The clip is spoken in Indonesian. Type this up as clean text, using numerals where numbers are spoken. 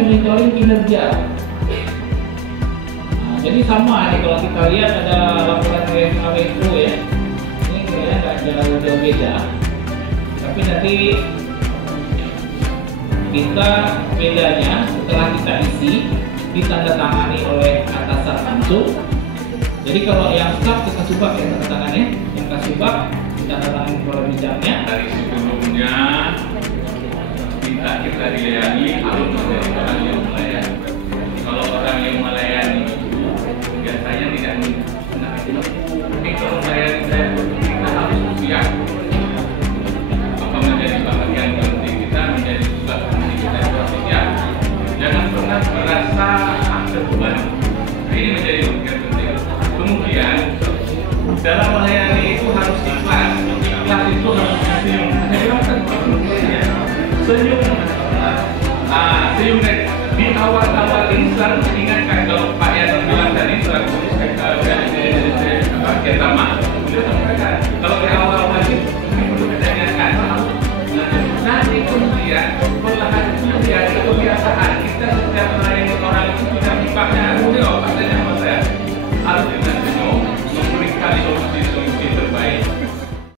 monitoring kinerja. Nah, jadi sama nih kalau kita lihat ada laporan RSA itu ya, ini kayaknya nggak jauh beda, tapi nanti kita bedanya setelah kita isi ditandatangani oleh atasan langsung. Jadi kalau yang staff kita subak ya tanda tangannya, yang kasubak ditandatangani oleh bidangnya. Dari sebelumnya kita dilayani harus menjadi orang yang melayani. Kalau orang yang melayani biasanya tidak benar. Tapi kalau melayani saya kita harus siap. Apa menjadi bagian penting kita, menjadi juga penting kita harus siap. Jangan pernah merasa beban. Nah, ini menjadi bagian penting. Kemudian dalam melayani itu harus ikhlas. Ikhlas itu harus senyum. Senyum. Senyum di awal-awal ini selalu ingatkan kalau Pak Yan bilang tadi selaku pertama